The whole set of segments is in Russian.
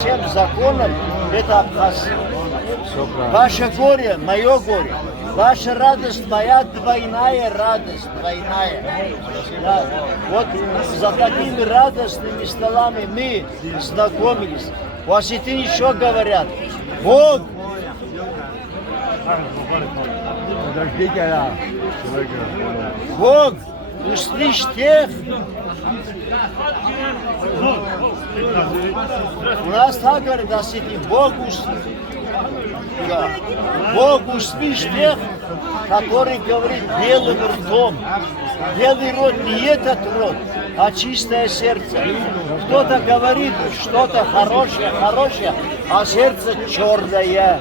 Всем законом это Абхазия. Ваше горе, мое горе. Ваша радость, моя двойная радость, двойная. Да. Вот за такими радостными столами мы знакомились. У осетин еще говорят, Бог. Бог, услышь тех. У нас так говорят, осетин, Бог услышь. Да. Бог услышь тех, который говорит белым ртом. Белый рот не этот рот, а чистое сердце. Кто-то говорит что-то хорошее, а сердце черное.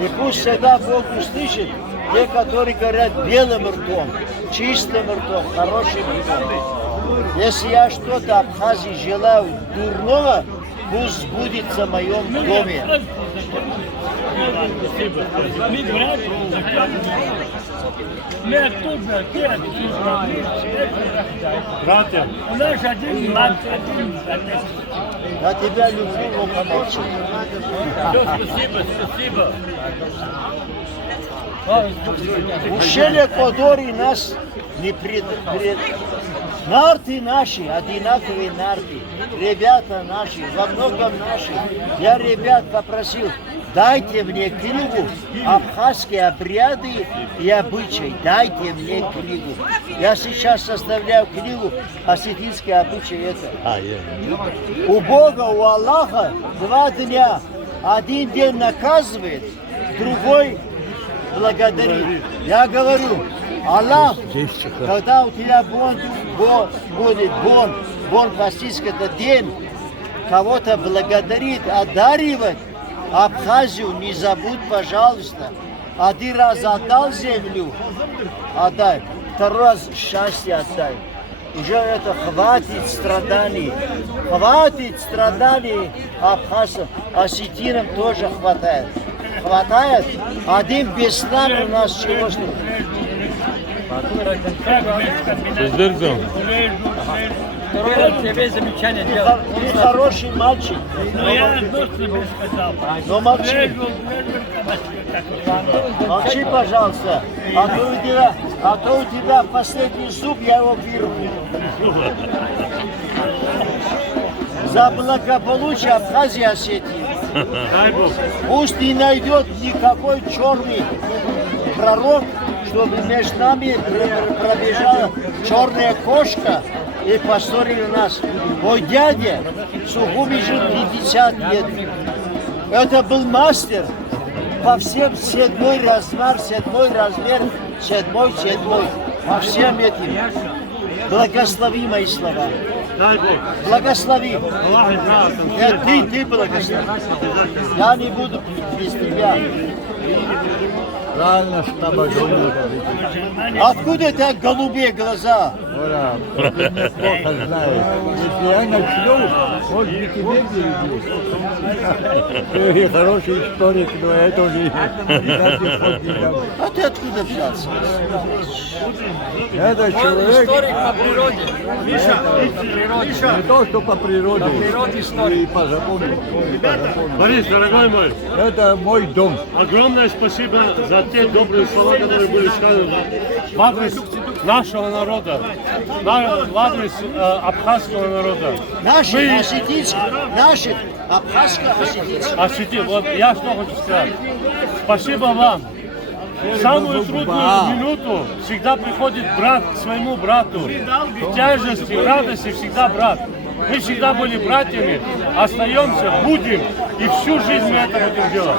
И пусть всегда Бог услышит те, которые говорят белым ртом, чистым ртом, хорошим ртом. Если я что-то Абхазии желаю дурного, пусть сбудется в моем доме. Братья, у нас один мать, один отец. Я тебя люблю, но помолчи. Спасибо. Ущелье Кодори нас не Нарты наши, одинаковые нарты. Ребята наши, во многом наши. Я ребят попросил, дайте мне книгу «Абхазские обряды и обычаи». Дайте мне книгу. Я сейчас составляю книгу «Осетинские обычаи». Это. У Бога, у Аллаха 2 дня. Один день наказывает, другой благодарит. Я говорю, Аллах, когда у тебя будет бон фастический этот день, кого-то благодарит, одаривать, Абхазию не забудь, пожалуйста. 1 раз отдал землю, отдай. 2 раз счастье отдай. Уже это хватит страданий. Хватит страданий абхазцам. Осетинам тоже хватает. Хватает? Один без сна у нас чего что? Тебе замечание делал. Ты хороший мальчик. Но я одно тебе сказал. Но молчи. Молчи, пожалуйста. А то у тебя последний зуб, я его вырву. За благополучие Абхазии, Осетии. Пусть не найдет никакой черный пророк, чтобы между нами пробежала черная кошка и поссорили нас. Мой дядя Сухуми жил 50 лет. Это был мастер по всем 7 размер, 7. По всем этим. Благослови мои слова. дай Бог. Благослови. Нет, Ты благослови. Я не буду без тебя. Правильно, что голубые. Откуда так голубые глаза? Плохо знает. Если я начну, может быть, тебе перейдет. Хороший историк, но это уже А ты откуда взялся? это человек Историк по природе. не то, что по природе, историк. и по закону. Борис, дорогой мой, Это мой дом. огромное спасибо за те добрые слова, которые были сказаны в адрес нашего народа, в адрес абхазского народа. Наши осетинские, наши абхазско-осетинские. Осети, вот я что хочу сказать. Спасибо вам. В самую трудную минуту всегда приходит брат к своему брату. В тяжести, в радости всегда брат. Мы всегда были братьями, остаемся, будем, и всю жизнь мы это будем делать.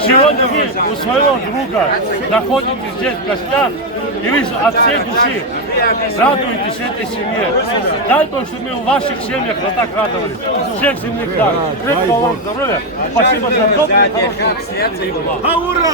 Сегодня вы у своего друга находитесь здесь в гостях, и вы от всей души радуетесь этой семье. Дай Бог, чтобы мы в ваших семьях вот так радовались. Всех земных благ. Крепкого вам здоровья. Спасибо за добрый, хороший. Ура!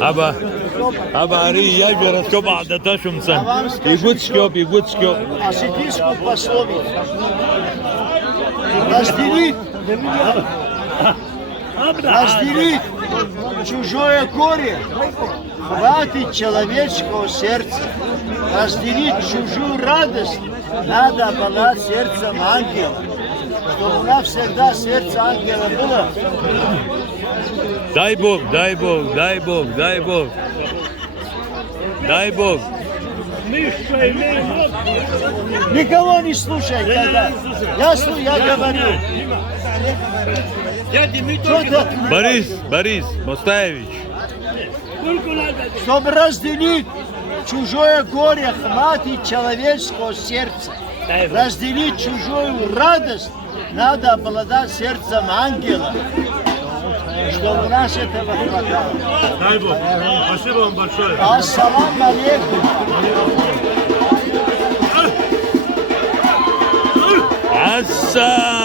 Aber Ari, я бы раскопал до ташумца. И гуд скёп. А сибирскую пословицу. Разделить чужое горе, хватит человеческого сердца. Разделить чужую радость надо обладать сердцем ангела. Чтобы у нас всегда сердце ангела было. Дай Бог. Никого не слушай, когда. Я говорю. Что ты? Борис Мостаевич. Чтобы разделить чужое горе, хватит человеческого сердца. Разделить чужую радость надо обладать сердцем ангела. Чтобы у нас этого хватало. Дай Бог. Спасибо вам большое. Ассалам алейкум. Аса.